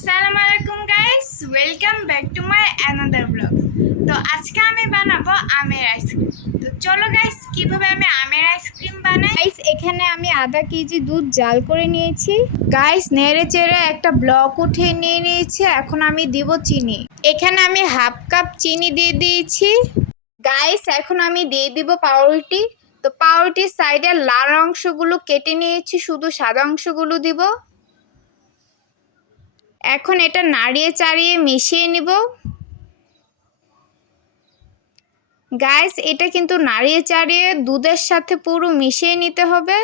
আসসালামু আলাইকুম guys, welcome back to my another blog. তো আজকে আমি বানাবো আমের আইসক্রিম। তো চলো গাইস, কিভাবে আমি আমের আইসক্রিম বানাই। গাইস, এখানে আমি আধা কেজি দুধ জাল করে নিয়েছি। গাইস, নেড়ে চেড়ে একটা ব্লক উঠিয়ে নিয়েছি। এখন আমি দিব চিনি। এখানে আমি হাফ কাপ চিনি দিয়ে দিয়েছি। গাইস, এখন আমি দিয়ে দিব পাউরুটি। তো পাউরুটির সাইডের লাল অংশগুলো কেটে নিয়েছি, শুধু সাদা অংশগুলো দিব। এখন এটা নাড়িয়ে চাড়িয়ে মিশিয়ে নিব। গাইস, এটা কিন্তু নাড়িয়ে চাড়িয়ে দুধের সাথে পুরো মিশিয়ে নিতে হবে।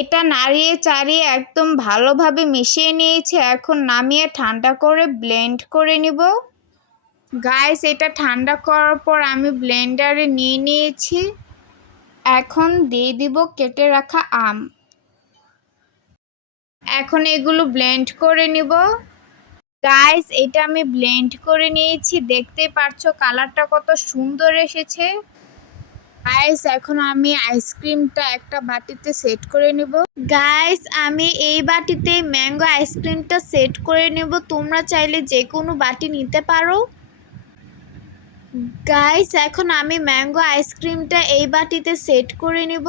এটা নাড়িয়ে চাড়িয়ে একদম ভালোভাবে মিশিয়ে নিয়েছি। এখন নামিয়ে ঠান্ডা করে ব্লেন্ড করে নিব। গাইস, এটা ঠান্ডা করার পর আমি ব্লেন্ডারে নিয়ে নিয়েছি। এখন দিয়ে দিব কেটে রাখা আম। এখন এগুলো ব্লেন্ড করে নিব। গাইস, এটা আমি ব্লেন্ড করে নিয়েছি, দেখতেই পারছো কালারটা কত সুন্দর এসেছে। গাইস, এখন আমি আইসক্রিমটা একটা বাটিতে সেট করে নেব। গাইস, আমি এই বাটিতে ম্যাঙ্গো আইসক্রিমটা সেট করে নেব। তোমরা চাইলে যে কোনো বাটি নিতে পারো। গাইস, এখন আমি ম্যাঙ্গো আইসক্রিমটা এই বাটিতে সেট করে নেব।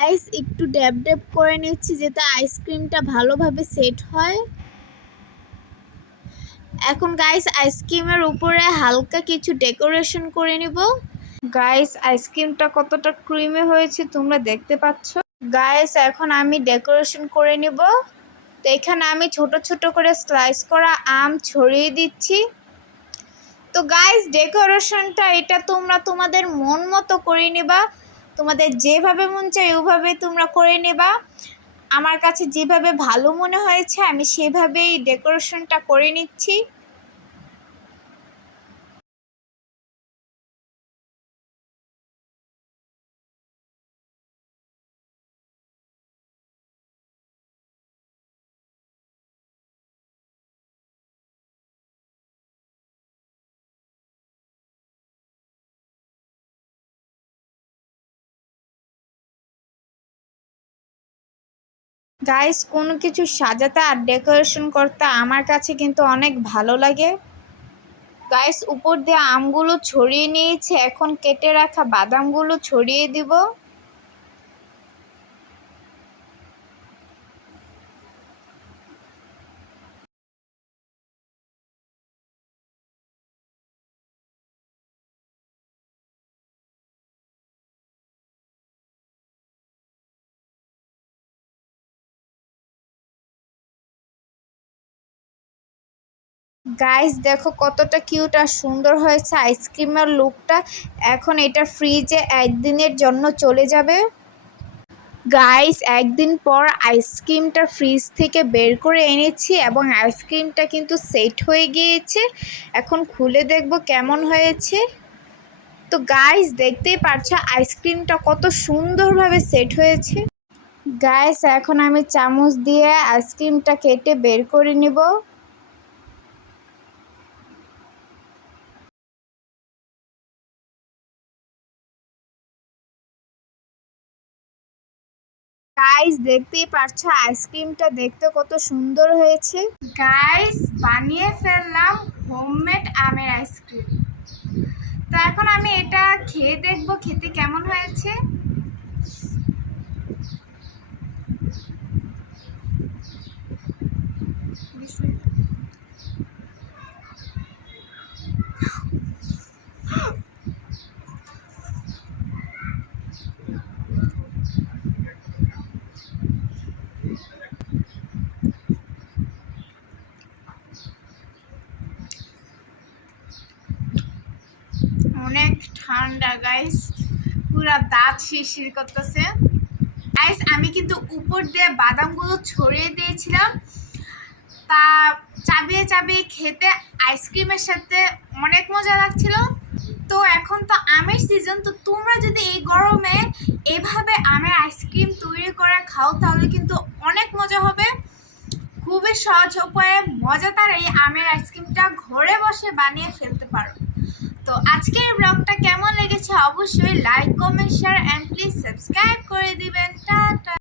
গাইস, একটু ড্যাব ড্যাব করে নিচ্ছি যাতে আইসক্রিমটা ভালোভাবে সেট হয়। এখন গাইস, আইসক্রিমের উপরে হালকা কিছু ডেকোরেশন করে নিব। গাইস, আইসক্রিমটা কতটা ক্রিমি হয়েছে তোমরা দেখতে পাচ্ছ। গাইস, এখন আমি ডেকোরেশন করে নিব। তো এখানে আমি ছোট ছোট করে স্লাইস করা আম ছড়িয়ে দিচ্ছি। তো গাইস, ডেকোরেশনটা এটা তোমরা তোমাদের মন মতো করে নেবা। তোমাদের যেভাবে মন চায় ওইভাবে তোমরা করে নেবা। আমার কাছে যেভাবে ভালো মনে হয়েছে আমি সেভাবেই ডেকোরেশনটা করে নিচ্ছি। গাইস, কোনো কিছু সাজাতে আর ডেকোরেশন করতে আমার কাছে কিন্তু অনেক ভালো লাগে। গাইস, উপর দিয়ে আমগুলো ছড়িয়ে নিয়েছি। এখন কেটে রাখা বাদামগুলো ছড়িয়ে দিব। গাইস, দেখো কতটা কিউট আর সুন্দর হয়েছে আইসক্রিমের লুকটা। এখন এটা ফ্রিজে একদিনের জন্য চলে যাবে। গাইস, একদিন পর আইসক্রিমটা ফ্রিজ থেকে বের করে এনেছি এবং আইসক্রিমটা কিন্তু সেট হয়ে গিয়েছে। এখন খুলে দেখব কেমন হয়েছে। তো গাইস, দেখতেই পারছো আইসক্রিমটা কত সুন্দরভাবে সেট হয়েছে। গাইস, এখন আমি চামচ দিয়ে আইসক্রিমটা কেটে বের করে নিব। গাইস, দেখতেই পারছো আইসক্রিমটা দেখতে কত সুন্দর হয়েছে। গাইস, বানিয়ে ফেললাম হোমমেড আমের আইসক্রিম। তো এখন আমি এটা খেয়ে দেখবো খেতে কেমন হয়েছে। অনেক ঠান্ডা গাইস, পুরা দাঁত শিরশির করতেছে। গাইস, আমি কিন্তু উপর দিয়ে বাদামগুলো ছড়িয়ে দিয়েছিলাম। তা চাবিয়ে চাবিয়ে খেতে আইসক্রিমের সাথে অনেক মজা লাগছিল। তো এখন তো আমের সিজন, তো তোমরা যদি এই গরমে এভাবে আমের আইসক্রিম তৈরি করে খাও তাহলে কিন্তু অনেক মজা হবে। খুবই সহজ উপায়ে মজাদার এই আমের আইসক্রিমটা ঘরে বসে বানিয়ে ফেলতে পারো। তো আজকের ব্লগটা কেমন লেগেছে অবশ্যই লাইক, কমেন্ট, শেয়ার গেছে